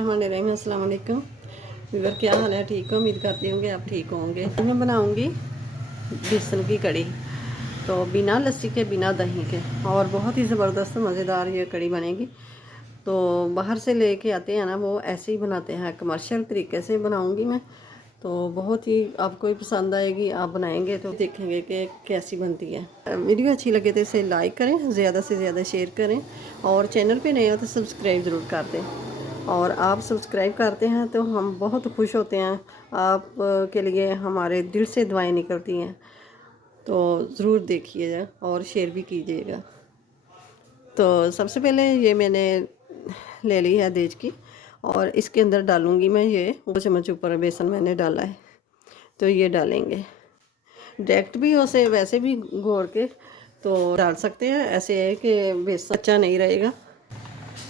बिस्मिल्लाहिर्रहमानिर्रहीम। अस्सलाम वालेकुम व्यूअर, क्या हाल है? ठीक हो? उम्मीद करती हूँ कि आप ठीक होंगे। मैं बनाऊँगी बेसन की कड़ी, तो बिना लस्सी के बिना दही के, और बहुत ही ज़बरदस्त मज़ेदार ये कड़ी बनेगी। तो बाहर से लेके आते हैं ना, वो ऐसे ही बनाते हैं, कमर्शियल तरीके से बनाऊँगी मैं। तो बहुत ही आपको ही पसंद आएगी, आप बनाएंगे तो देखेंगे कि कैसी बनती है। वीडियो अच्छी लगे तो इसे लाइक करें, ज़्यादा से ज़्यादा शेयर करें, और चैनल पे नए हो तो सब्सक्राइब ज़रूर कर दें। और आप सब्सक्राइब करते हैं तो हम बहुत खुश होते हैं। आप के लिए हमारे दिल से दुआएं निकलती हैं। तो ज़रूर देखिएगा और शेयर भी कीजिएगा। तो सबसे पहले ये मैंने ले ली है देज की, और इसके अंदर डालूंगी मैं ये 2 चम्मच ऊपर बेसन मैंने डाला है। तो ये डालेंगे डायरेक्ट भी, उसे वैसे भी घोर के तो डाल सकते हैं। ऐसे है कि बेसन अच्छा नहीं रहेगा,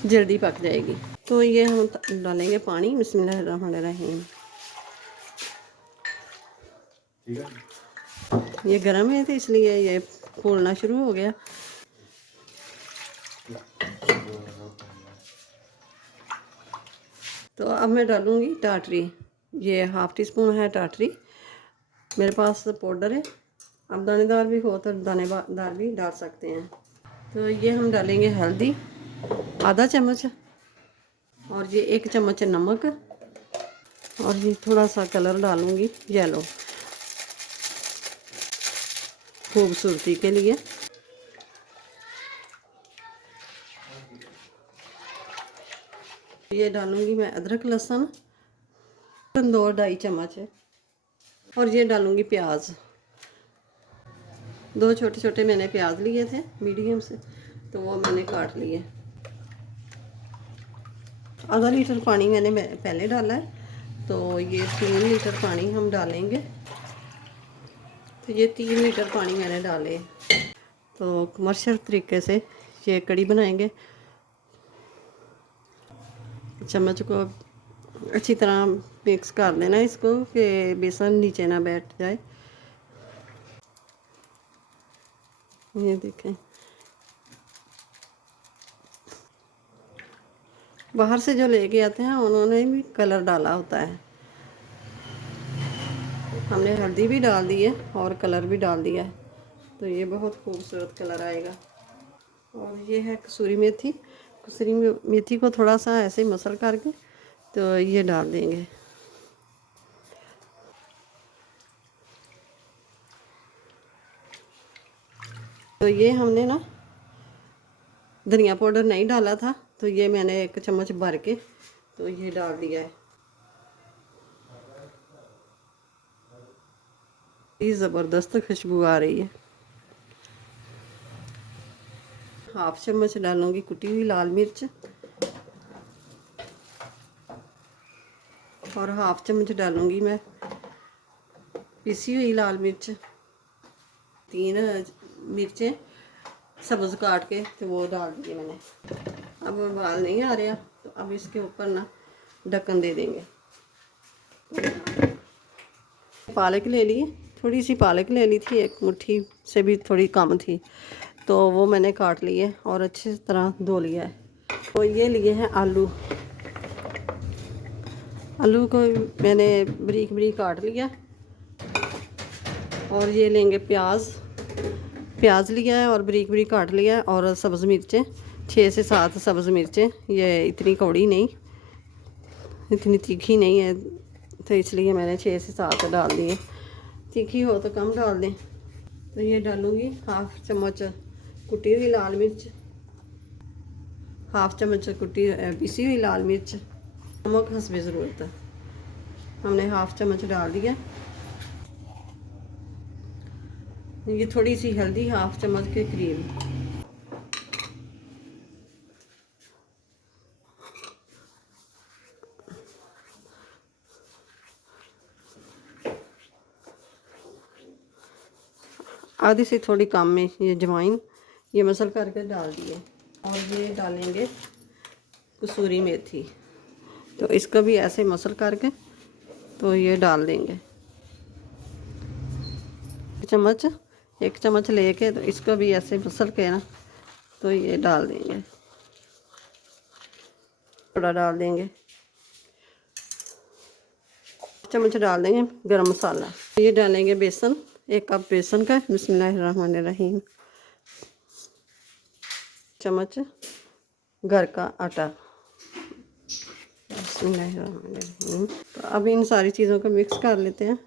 जल्दी पक जाएगी। तो ये हम डालेंगे पानी। बिस्मिल्लाहिर्रहमानिर्रहीम। ये गर्म है तो इसलिए ये फूलना शुरू हो गया। तो अब मैं डालूंगी टाटरी। ये हाफ़ टी स्पून है टाटरी। मेरे पास पाउडर है, अब दानेदार भी हो तो दानेदार भी डाल सकते हैं। तो ये हम डालेंगे हल्दी आधा चम्मच, और ये 1 चम्मच नमक, और ये थोड़ा सा कलर डालूंगी येलो, खूबसूरती के लिए। ये डालूंगी मैं अदरक लहसुन 2-2.5 चम्मच है, और ये डालूंगी प्याज। 2 छोटे छोटे मैंने प्याज लिए थे मीडियम से, तो वो मैंने काट लिए। आधा लीटर पानी मैंने पहले डाला है, तो ये 3 लीटर पानी हम डालेंगे। तो ये 3 लीटर पानी मैंने डाले। तो कमर्शियल तरीके से ये कड़ी बनाएंगे। चम्मच को अच्छी तरह मिक्स कर देना इसको, कि बेसन नीचे ना बैठ जाए। ये देखें, बाहर से जो लेके आते हैं उन्होंने भी कलर डाला होता है। हमने हल्दी भी डाल दी है और कलर भी डाल दिया है, तो ये बहुत खूबसूरत कलर आएगा। और ये है कसूरी मेथी। कसूरी मेथी को थोड़ा सा ऐसे मसल करके तो ये डाल देंगे। तो ये हमने ना धनिया पाउडर नहीं डाला था, तो ये मैंने 1 चम्मच भर के तो ये डाल दिया है। ये ज़बरदस्त खुशबू आ रही है। हाफ चम्मच डालूंगी कुटी हुई लाल मिर्च, और हाफ चम्मच डालूंगी मैं पिसी हुई लाल मिर्च। 3 मिर्चें सब्ज़ काट के तो वो डाल दिए मैंने। अब उबाल नहीं आ रहा, तो अब इसके ऊपर ना ढक्कन दे देंगे। पालक ले लिए, थोड़ी सी पालक ले ली थी, 1 मुट्ठी से भी थोड़ी कम थी, तो वो मैंने काट लिए और अच्छी तरह धो लिया है। तो ये लिए हैं आलू। आलू को मैंने बारीक बारीक काट लिया। और ये लेंगे प्याज लिया है और बारीक बारीक काट लिया है, और सब्ज़ मिर्चें 6 से 7 सब्ज़ मिर्चें। ये इतनी कौड़ी नहीं, इतनी तीखी नहीं है, तो इसलिए मैंने 6 से 7 डाल दिए। तीखी हो तो कम डाल दें। तो ये डालूँगी हाफ चम्मच कुटी हुई लाल मिर्च, हाफ चम्मच पिसी हुई लाल मिर्च, नमक हस्बे ज़रूरत है हमने हाफ चम्मच डाल दिया। ये थोड़ी सी हल्दी हाफ चम्मच के करीब। आधी से थोड़ी कम में ये अजवाइन ये मसल करके डाल दिए। और ये डालेंगे कसूरी मेथी, तो इसको भी ऐसे मसल करके तो ये डाल देंगे। 1 चम्मच लेके तो इसको भी ऐसे मसल के ना तो ये डाल देंगे, थोड़ा डाल देंगे। चम्मच डाल देंगे गरम मसाला। ये डालेंगे बेसन, 1 कप बेसन का। बिस्मिल्लाहिर्रहमानिर्रहीम। चम्मच घर का आटा। बिस्मिल्लाहिर्रहमानिर्रहीम। तो अब इन सारी चीज़ों को मिक्स कर लेते हैं।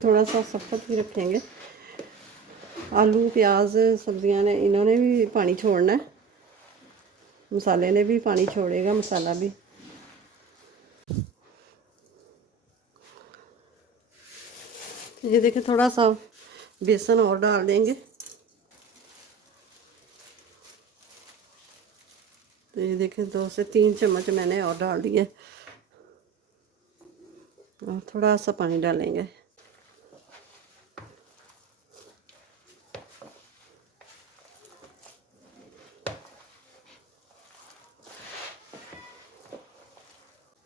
थोड़ा सा सख्त भी रखेंगे। आलू प्याज सब्जियां ने इन्होंने भी पानी छोड़ना है, मसाले ने भी पानी छोड़ेगा, मसाला भी। ये देखिए थोड़ा सा बेसन और डाल देंगे। तो ये देखिए 2 से 3 चम्मच मैंने और डाल दिए और थोड़ा सा पानी डालेंगे।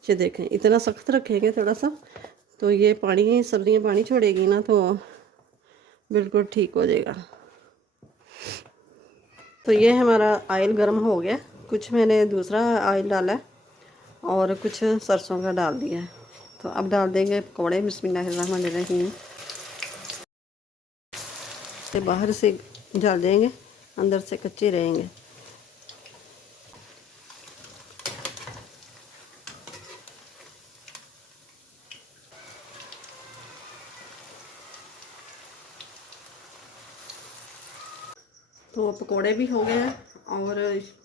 ये देखें इतना सख्त रखेंगे थोड़ा सा, तो ये पानी सब्जियां पानी छोड़ेगी ना, तो बिल्कुल ठीक हो जाएगा। तो ये हमारा ऑयल गर्म हो गया। कुछ मैंने दूसरा ऑयल डाला है और कुछ सरसों का डाल दिया है। तो अब डाल देंगे पकौड़े। बिस्मिल्लाहिर्रहमानिर्रहीम। से बाहर से डाल देंगे, अंदर से कच्चे रहेंगे। तो पकोड़े भी हो गए हैं और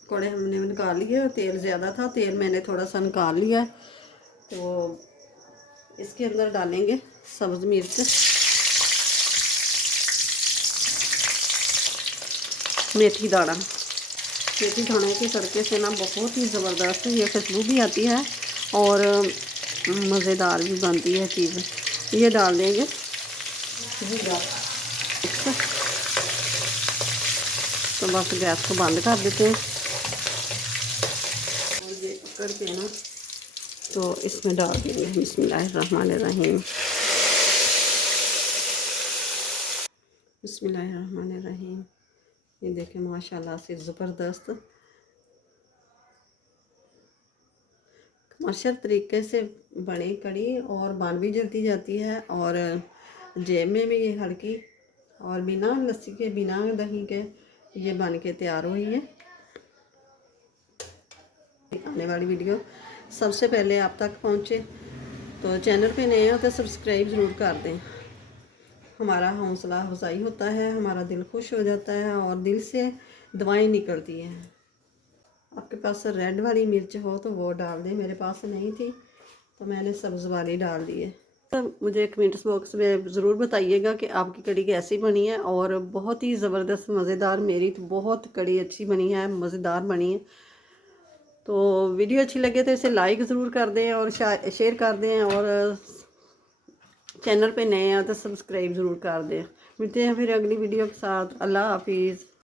पकोड़े हमने निकाल लिए। तेल ज़्यादा था, तेल मैंने थोड़ा सा निकाल लिया है। तो इसके अंदर डालेंगे सब्ज़ मिर्च, मेथी दाना। मेथी दाने के तड़के से ना बहुत ही ज़बरदस्त ये खुशबू भी आती है और मज़ेदार भी बनती है चीज़। ये डाल देंगे। तो बस गैस को बंद कर देते हैं और ये करके ना तो इसमें डाल देंगे। बिस्मिल्लाहिर्रहमानिर्रहीम। बिस्मिल्लाहिर्रहमानिर्रहीम। ये देखें माशाल्लाह से ज़बरदस्त कमर्शियल तरीके से बनी कड़ी और बन भी जल्दी जाती है और जेब में भी ये हल्की और बिना लस्सी के बिना दही के ये बन के तैयार हुई है। आने वाली वीडियो सबसे पहले आप तक पहुँचे। तो चैनल पे नए हो तो सब्सक्राइब ज़रूर कर दें। हमारा हौसला अफजाई होता है, हमारा दिल खुश हो जाता है और दिल से दुआएं निकलती हैं। आपके पास रेड वाली मिर्च हो तो वो डाल दें, मेरे पास नहीं थी तो मैंने सब्ज़ वाली डाल दी है। तो मुझे कमेंट्स बॉक्स में ज़रूर बताइएगा कि आपकी कड़ी कैसी बनी है। और बहुत ही ज़बरदस्त मज़ेदार, मेरी तो बहुत कड़ी अच्छी बनी है, मज़ेदार बनी है। तो वीडियो अच्छी लगे तो इसे लाइक ज़रूर कर दें और शेयर कर दें और चैनल पे नए हैं तो सब्सक्राइब ज़रूर कर दें। मिलते हैं फिर अगली वीडियो के साथ। अल्लाह हाफिज़।